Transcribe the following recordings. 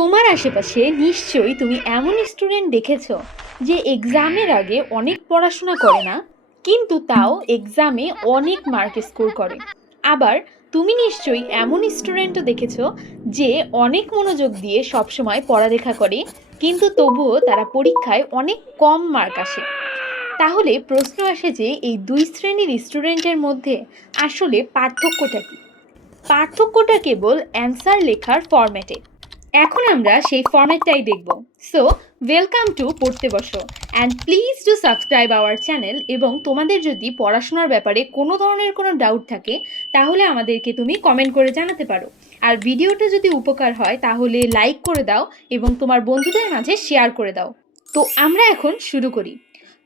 তোমার আশেপাশে নিশ্চয়ই তুমি এমন স্টুডেন্ট দেখেছো যে এক্সামের আগে অনেক পড়াশোনা করে না, কিন্তু তাও এক্সামে অনেক মার্ক স্কোর করে। আবার তুমি নিশ্চয়ই এমন স্টুডেন্টও দেখেছো যে অনেক মনোযোগ দিয়ে সবসময় পড়ালেখা করে, কিন্তু তবুও তারা পরীক্ষায় অনেক কম মার্ক আসে। তাহলে প্রশ্ন আসে যে এই দুই শ্রেণীর স্টুডেন্টের মধ্যে আসলে পার্থক্যটা কি? পার্থক্যটা কেবল অ্যান্সার লেখার ফরম্যাটে। এখন আমরা সেই ফরম্যাটটাই দেখব। সো ওয়েলকাম টু পড়তে বসো, and please do subscribe our channel. এবং তোমাদের যদি পড়াশোনার ব্যাপারে কোনো ধরনের কোনো ডাউট থাকে তাহলে আমাদেরকে তুমি কমেন্ট করে জানাতে পারো। আর ভিডিওটা যদি উপকার হয় তাহলে লাইক করে দাও এবং তোমার বন্ধুদের মাঝে শেয়ার করে দাও। তো আমরা এখন শুরু করি।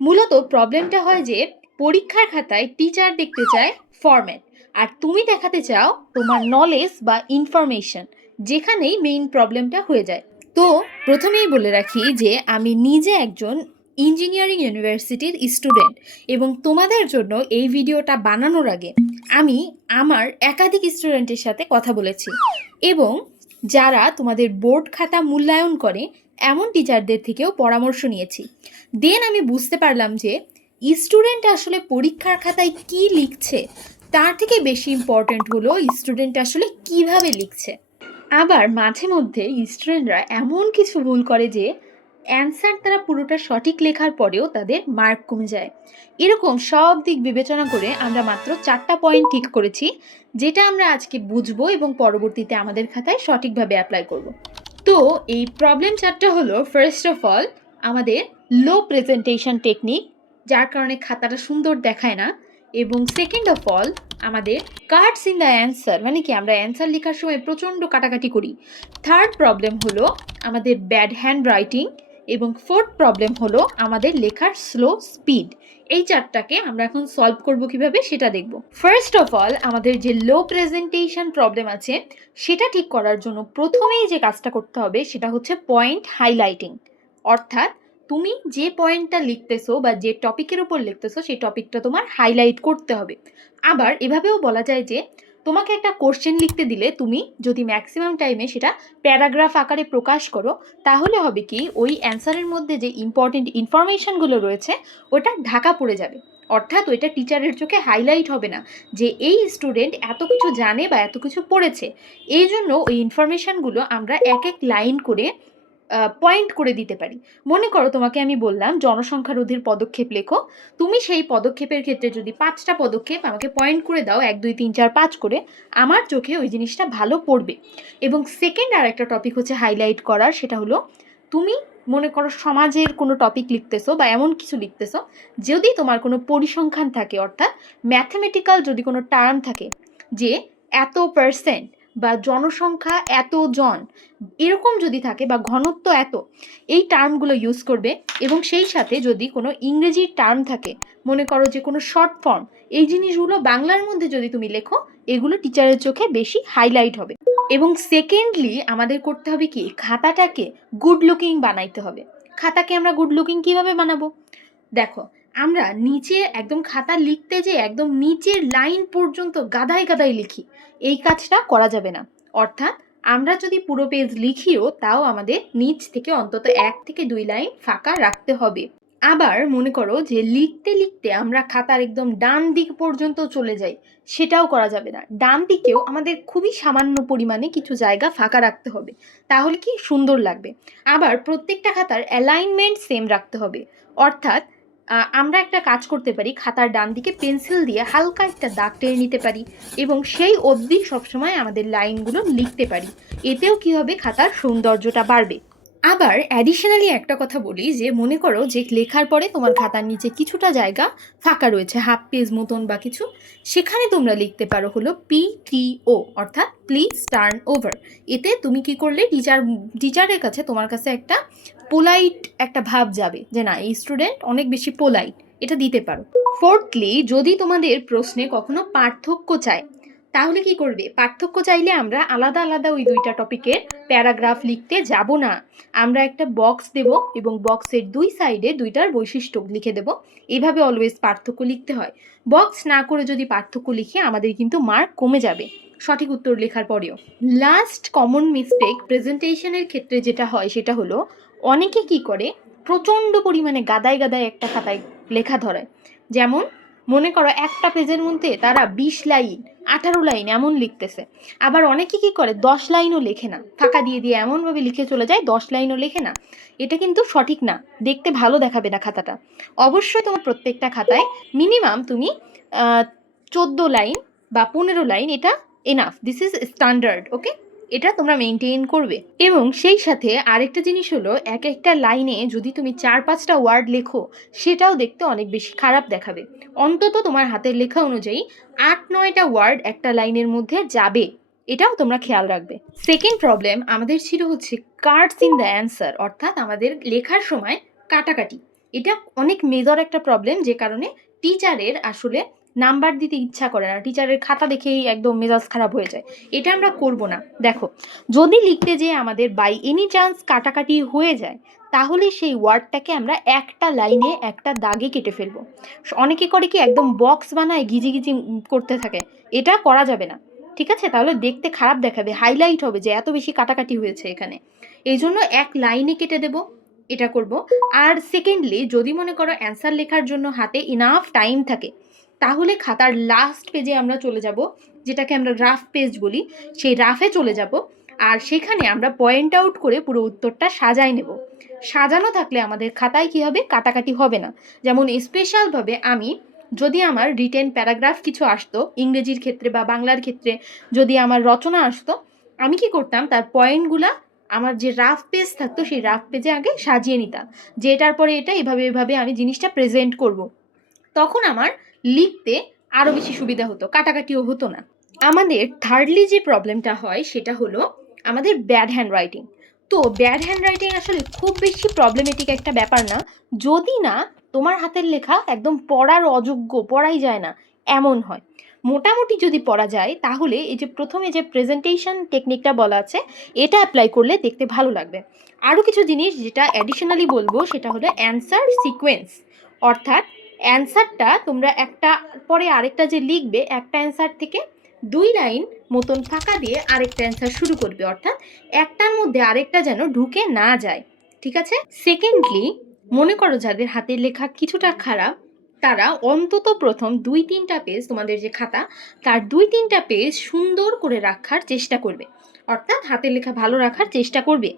মূলত প্রবলেমটা হয় যে পরীক্ষার খাতায় টিচার দেখতে চায় ফরম্যাট, আর তুমি দেখাতে চাও তোমার নলেজ বা ইনফরমেশন, যেখানেই মেইন প্রবলেমটা হয়ে যায়। তো প্রথমেই বলে রাখি যে আমি নিজে একজন ইঞ্জিনিয়ারিং ইউনিভার্সিটির স্টুডেন্ট, এবং তোমাদের জন্য এই ভিডিওটা বানানোর আগে আমি আমার একাধিক স্টুডেন্টের সাথে কথা বলেছি, এবং যারা তোমাদের বোর্ড খাতা মূল্যায়ন করে এমন টিচারদের থেকেও পরামর্শ নিয়েছি। দেন আমি বুঝতে পারলাম যে স্টুডেন্ট আসলে পরীক্ষার খাতায় কি লিখছে তার থেকে বেশি ইম্পর্ট্যান্ট হলো স্টুডেন্ট আসলে কিভাবে লিখছে। আবার মাঝে মধ্যে স্টুডেন্টরা এমন কিছু ভুল করে যে অ্যান্সার তারা পুরোটা সঠিক লেখার পরেও তাদের মার্ক কমে যায়। এরকম সব দিক বিবেচনা করে আমরা মাত্র 4টা পয়েন্ট ঠিক করেছি, যেটা আমরা আজকে বুঝবো এবং পরবর্তীতে আমাদের খাতায় সঠিকভাবে অ্যাপ্লাই করব। তো এই প্রবলেম 4টা হলো, ফার্স্ট অফ অল আমাদের লো প্রেজেন্টেশন টেকনিক, যার কারণে খাতাটা সুন্দর দেখায় না। এবং সেকেন্ড অফ অল আমাদের কাটস ইন দ্য অ্যান্সার, মানে কি আমরা অ্যান্সার লেখার সময় প্রচণ্ড কাটাকাটি করি। থার্ড প্রবলেম হলো আমাদের ব্যাড হ্যান্ড রাইটিং। এবং ফোর্থ প্রবলেম হলো আমাদের লেখার স্লো স্পিড। এই 4টাকে আমরা এখন সলভ করব কিভাবে সেটা দেখব। ফার্স্ট অফ অল আমাদের যে লো প্রেজেন্টেশন প্রবলেম আছে সেটা ঠিক করার জন্য প্রথমেই যে কাজটা করতে হবে সেটা হচ্ছে পয়েন্ট হাইলাইটিং। অর্থাৎ তুমি যে পয়েন্টটা লিখতেছো বা যে টপিকের উপর লিখতেছো সেই টপিকটা তোমার হাইলাইট করতে হবে। আবার এভাবেও বলা যায় যে তোমাকে একটা কোশ্চেন লিখতে দিলে তুমি যদি ম্যাক্সিমাম টাইমে সেটা প্যারাগ্রাফ আকারে প্রকাশ করো, তাহলে হবে কি ওই অ্যান্সারের মধ্যে যে ইম্পর্টেন্ট ইনফরমেশনগুলো রয়েছে ওটা ঢাকা পড়ে যাবে। অর্থাৎ ওইটা টিচারের চোখে হাইলাইট হবে না যে এই স্টুডেন্ট এত কিছু জানে বা এত কিছু পড়েছে। এই জন্য ওই ইনফরমেশনগুলো আমরা এক এক লাইন করে পয়েন্ট করে দিতে পারি। মনে করো তোমাকে আমি বললাম জনসংখ্যা রোধের পদক্ষেপ লেখো, তুমি সেই পদক্ষেপের ক্ষেত্রে যদি 5টা পদক্ষেপ আমাকে পয়েন্ট করে দাও, 1 2 3 4 5 করে, আমার চোখে ওই জিনিসটা ভালো পড়বে। এবং সেকেন্ড আর একটা টপিক হচ্ছে হাইলাইট করার, সেটা হলো তুমি মনে করো সমাজের কোনো টপিক লিখতেছো বা এমন কিছু লিখতেছো, যদি তোমার কোনো পরিসংখ্যান থাকে, অর্থাৎ ম্যাথমেটিক্যাল যদি কোনো টার্ম থাকে যে এত পার্সেন্ট বা জনসংখ্যা এত জন, এরকম যদি থাকে বা ঘনত্ব এত, এই টার্মগুলো ইউজ করবে। এবং সেই সাথে যদি কোনো ইংরেজির টার্ম থাকে, মনে করো যে কোনো শর্ট ফর্ম, এই জিনিসগুলো বাংলার মধ্যে যদি তুমি লেখো, এগুলো টিচারের চোখে বেশি হাইলাইট হবে। এবং সেকেন্ডলি আমাদের করতে হবে কি, খাতাটাকে গুড লুকিং বানাইতে হবে। খাতাকে আমরা গুড লুকিং কিভাবে বানাবো? দেখো, আমরা নিচে একদম খাতা লিখতে যে একদম নিচের লাইন পর্যন্ত গাদায় গাদায় লিখি, এই কাজটা করা যাবে না। অর্থাৎ আমরা যদি পুরো পেজ লিখিও তাও আমাদের নিচ থেকে অন্তত 1 থেকে 2 লাইন ফাঁকা রাখতে হবে। আবার মনে করো যে লিখতে লিখতে আমরা খাতার একদম ডান দিক পর্যন্ত চলে যাই, সেটাও করা যাবে না। ডান দিকেও আমাদের খুবই সামান্য পরিমাণে কিছু জায়গা ফাঁকা রাখতে হবে, তাহলে কি সুন্দর লাগবে। আবার প্রত্যেকটা খাতার অ্যালাইনমেন্ট সেম রাখতে হবে। অর্থাৎ আমরা একটা কাজ করতে পারি, খাতার ডান দিকে পেন্সিল দিয়ে হালকা একটা দাগ টেনে নিতে পারি এবং সেই অবধি সবসময় আমাদের লাইনগুলো লিখতে পারি। এতেও কি হবে, খাতার সৌন্দর্যটা বাড়বে। আবার অ্যাডিশনালি একটা কথা বলি, যে মনে করো যে লেখার পরে তোমার খাতার নিচে কিছুটা জায়গা ফাঁকা রয়েছে, হাফ পেজ মতন বা কিছু, সেখানে তোমরা লিখতে পারো হলো PTO, অর্থাৎ প্লিজ টার্ন ওভার। এতে তুমি কি করলে, টিচারের কাছে তোমার কাছে একটা পোলাইট একটা ভাব যাবে যে না, এই স্টুডেন্ট অনেক বেশি পোলাইট, এটা দিতে পারো। ফোর্থলি, যদি তোমাদের প্রশ্নে কখনো পার্থক্য চায় তাহলে কি করবে? পার্থক্য চাইলে আমরা আলাদা আলাদা ওই দুইটা টপিকের প্যারাগ্রাফ লিখতে যাব না। আমরা একটা বক্স দেব এবং বক্সের দুই সাইডে দুইটার বৈশিষ্ট্য লিখে দেব। এইভাবে অলওয়েজ পার্থক্য লিখতে হয়। বক্স না করে যদি পার্থক্য লিখে আমাদের কিন্তু মার্ক কমে যাবে সঠিক উত্তর লেখার পরেও। লাস্ট কমন মিস্টেক প্রেজেন্টেশনের ক্ষেত্রে যেটা হয় সেটা হলো অনেকে কি করে প্রচণ্ড পরিমাণে গাদায় গাদায় একটা খাতায় লেখা ধরায়। যেমন মনে করো একটা পেজের মধ্যে তারা 20 লাইন 18 লাইন এমন লিখতেছে। আবার অনেকে কি করে 10 লাইনও লেখে না, ফাঁকা দিয়ে দিয়ে এমনভাবে লিখে চলে যায় 10 লাইনও লেখে না। এটা কিন্তু সঠিক না, দেখতে ভালো দেখাবে না খাতাটা। অবশ্যই তোমার প্রত্যেকটা খাতায় মিনিমাম তুমি 14 লাইন বা 15 লাইন, এটা এনাফ, দিস ইজ স্ট্যান্ডার্ড, ওকে? এটা তোমরা মেনটেন করবে। এবং সেই সাথে আরেকটা জিনিস হলো এক একটা লাইনে যদি তুমি 4-5টা ওয়ার্ড লেখো সেটাও দেখতে অনেক বেশি খারাপ দেখাবে। অন্তত তোমার হাতের লেখা অনুযায়ী 8-9টা ওয়ার্ড একটা লাইনের মধ্যে যাবে, এটাও তোমরা খেয়াল রাখবে। সেকেন্ড প্রবলেম আমাদের ছিল হচ্ছে কাটস ইন দ্য অ্যান্সার, অর্থাৎ আমাদের লেখার সময় কাটাকাটি। এটা অনেক মেজর একটা প্রবলেম, যে কারণে টিচারের আসলে নাম্বার দিতে ইচ্ছা করে না, টিচারের খাতা দেখেই একদম মেজাজ খারাপ হয়ে যায়। এটা আমরা করব না। দেখো, যদি লিখতে যেয়ে আমাদের বাই এনি চান্স কাটাকাটি হয়ে যায় তাহলে সেই ওয়ার্ডটাকে আমরা একটা লাইনে একটা দাগে কেটে ফেলবো। অনেকে করে কি একদম বক্স বানায় গিজি গিজি করতে থাকে, এটা করা যাবে না, ঠিক আছে? তাহলে দেখতে খারাপ দেখাবে, হাইলাইট হবে যে এত বেশি কাটাকাটি হয়েছে এখানে। এই জন্য এক লাইনে কেটে দেব, এটা করব। আর সেকেন্ডলি, যদি মনে করো অ্যান্সার লেখার জন্য হাতে ইনাফ টাইম থাকে তাহলে খাতার লাস্ট পেজে আমরা চলে যাব, যেটাকে আমরা রাফ পেজ বলি, সেই রাফে চলে যাব। আর সেখানে আমরা পয়েন্ট আউট করে পুরো উত্তরটা সাজাই নেব। সাজানো থাকলে আমাদের খাতায় কি হবে? কাটাকাটি হবে না। যেমন স্পেশালভাবে আমি যদি আমার রিটেন প্যারাগ্রাফ কিছু আসতো ইংরেজির ক্ষেত্রে বা বাংলার ক্ষেত্রে, যদি আমার রচনা আসতো, আমি কি করতাম, তার পয়েন্টগুলা আমার যে রাফ পেজ থাকতো সেই রাফ পেজে আগে সাজিয়ে নিতাম, যে এটার পরে এটা এভাবে এভাবে আমি জিনিসটা প্রেজেন্ট করব। তখন আমার লিখতে আরও বেশি সুবিধা হতো, কাটাকাটিও হতো না। আমাদের থার্ডলি যে প্রবলেমটা হয় সেটা হলো আমাদের ব্যাড হ্যান্ড রাইটিং। তো ব্যাড হ্যান্ড রাইটিং আসলে খুব বেশি প্রবলেমেটিক একটা ব্যাপার না, যদি না তোমার হাতের লেখা একদম পড়ার অযোগ্য, পড়াই যায় না এমন হয়। মোটামুটি যদি পড়া যায় তাহলে এই যে প্রথমে যে প্রেজেন্টেশন টেকনিকটা বলা আছে এটা অ্যাপ্লাই করলে দেখতে ভালো লাগবে। আরও কিছু জিনিস যেটা অ্যাডিশনালি বলবো সেটা হলো অ্যান্সার সিকোয়েন্স, অর্থাৎ অ্যান্সারটা তোমরা একটা পরে আরেকটা যে লিখবে, একটা অ্যান্সার থেকে 2 লাইন মতন ফাঁকা দিয়ে আরেকটা অ্যান্সার শুরু করবে, অর্থাৎ একটার মধ্যে আরেকটা যেন ঢুকে না যায়, ঠিক আছে? সেকেন্ডলি, মনে করো যাদের হাতের লেখা কিছুটা খারাপ তারা অন্তত প্রথম 2-3টা পেজ, তোমাদের যে খাতা তার 2-3টা পেজ সুন্দর করে রাখার চেষ্টা করবে, অর্থাৎ হাতের লেখা ভালো রাখার চেষ্টা করবে।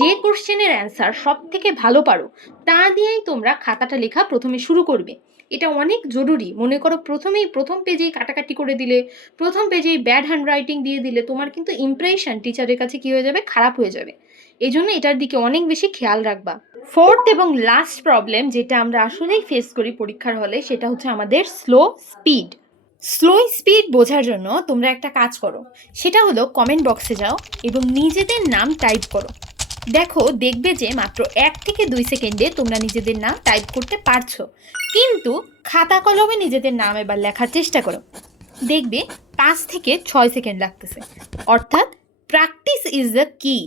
যে কোশ্চেনের অ্যান্সার সব থেকে ভালো পারো তা দিয়েই তোমরা খাতাটা লেখা প্রথমে শুরু করবে। এটা অনেক জরুরি। মনে করো প্রথম পেজেই কাটাকাটি করে দিলে, প্রথম পেজেই ব্যাড হ্যান্ড রাইটিং দিয়ে দিলে, তোমার কিন্তু ইমপ্রেশন টিচারের কাছে কী হয়ে যাবে? খারাপ হয়ে যাবে। এই জন্য এটার দিকে অনেক বেশি খেয়াল রাখবা। ফোর্থ এবং লাস্ট প্রবলেম যেটা আমরা আসলেই ফেস করি পরীক্ষার হলে সেটা হচ্ছে আমাদের স্লো স্পিড। স্লো স্পিড বোঝার জন্য তোমরা একটা কাজ করো, সেটা হলো কমেন্ট বক্সে যাও এবং নিজেদের নাম টাইপ করো। দেখো, দেখবে যে মাত্র 1 থেকে 2 সেকেন্ডে তোমরা নিজেদের নাম টাইপ করতে পারছো। কিন্তু খাতা কলমে নিজেদের নাম এবার লেখার চেষ্টা করো, দেখবে 5 থেকে 6 সেকেন্ড লাগতেছে। অর্থাৎ প্র্যাকটিস ইজ দ্য কি।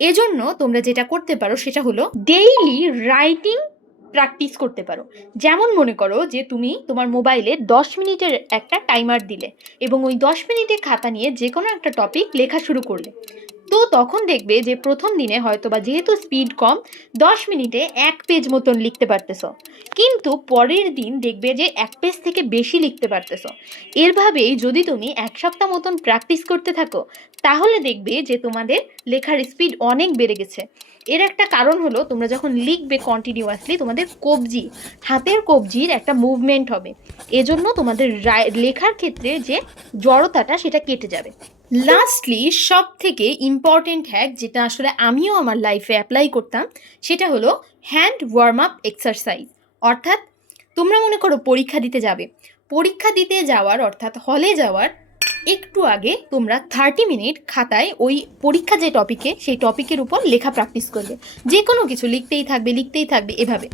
এজন্য তোমরা যেটা করতে পারো সেটা হলো ডেইলি রাইটিং প্র্যাকটিস করতে পারো। যেমন মনে করো যে তুমি তোমার মোবাইলে 10 মিনিটের একটা টাইমার দিলে এবং ওই 10 মিনিটে খাতা নিয়ে যে কোনো একটা টপিক লেখা শুরু করলে। তো তখন দেখবে যে প্রথম দিনে হয়তো বা যেহেতু স্পিড কম 10 মিনিটে 1 পেজ মতন লিখতে পারতেছো, কিন্তু পরের দিন দেখবে যে 1 পেজ থেকে বেশি লিখতে পারতেছো। এরভাবেই যদি তুমি 1 সপ্তাহ মতন প্র্যাকটিস করতে থাকো তাহলে দেখবে যে তোমাদের লেখার স্পিড অনেক বেড়ে গেছে। এর একটা কারণ হলো তোমরা যখন লিখবে কন্টিনিউয়াসলি তোমাদের কবজি, হাতের কবজির একটা মুভমেন্ট হবে, এজন্য তোমাদের লেখার ক্ষেত্রে যে জড়তাটা সেটা কেটে যাবে। লাস্টলি, সব থেকে ইম্পর্টেন্ট হ্যাক যেটা আসলে আমিও আমার লাইফে অ্যাপ্লাই করতাম সেটা হলো হ্যান্ড ওয়ার্ম আপ এক্সারসাইজ। অর্থাৎ তোমরা মনে করো পরীক্ষা দিতে যাবে, পরীক্ষা দিতে যাওয়ার অর্থাৎ হলে যাওয়ার একটু আগে তোমরা 30 মিনিট খাতায় ওই পরীক্ষা যে টপিকে সেই টপিকের উপর লেখা প্র্যাকটিস করবে। যে কোনো কিছু লিখতেই থাকবে এভাবে।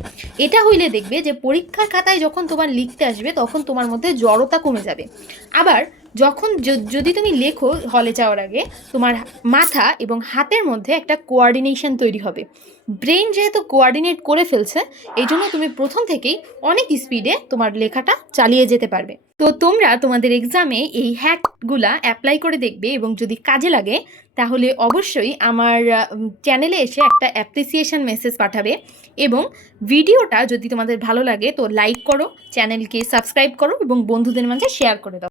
এটা হইলে দেখবে যে পরীক্ষার খাতায় যখন তোমার লিখতে আসবে তখন তোমার মধ্যে জড়তা কমে যাবে। আবার যখন যদি তুমি লেখো হলে যাওয়ার আগে, তোমার মাথা এবং হাতের মধ্যে একটা কোঅর্ডিনেশন তৈরি হবে। ব্রেন যেহেতু কোঅর্ডিনেট করে ফেলছে, এই জন্য তুমি প্রথম থেকেই অনেক স্পিডে তোমার লেখাটা চালিয়ে যেতে পারবে। তো তোমরা তোমাদের এক্সামে এই হ্যাকগুলা অ্যাপ্লাই করে দেখবে, এবং যদি কাজে লাগে তাহলে অবশ্যই আমার চ্যানেলে এসে একটা অ্যাপ্রিসিয়েশন মেসেজ পাঠাবে। এবং ভিডিওটা যদি তোমাদের ভালো লাগে তো লাইক করো, চ্যানেলকে সাবস্ক্রাইব করো এবং বন্ধুদের মাঝে শেয়ার করে দাও।